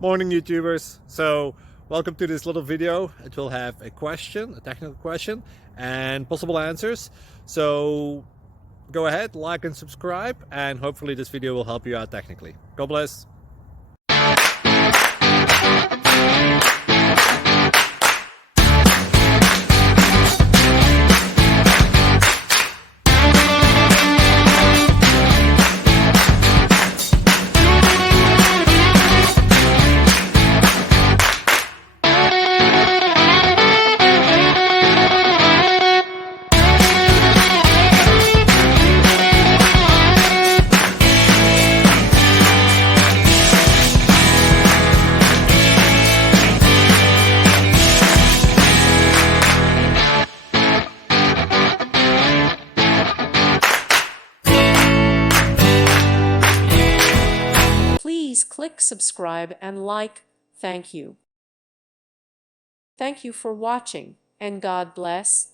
Morning YouTubers. So welcome to this little video. It will have a question, a technical question, and possible answers. So go ahead, like and subscribe, and hopefully this video will help you out technically. God bless. Please click subscribe and like. Thank you. Thank you for watching, and God bless.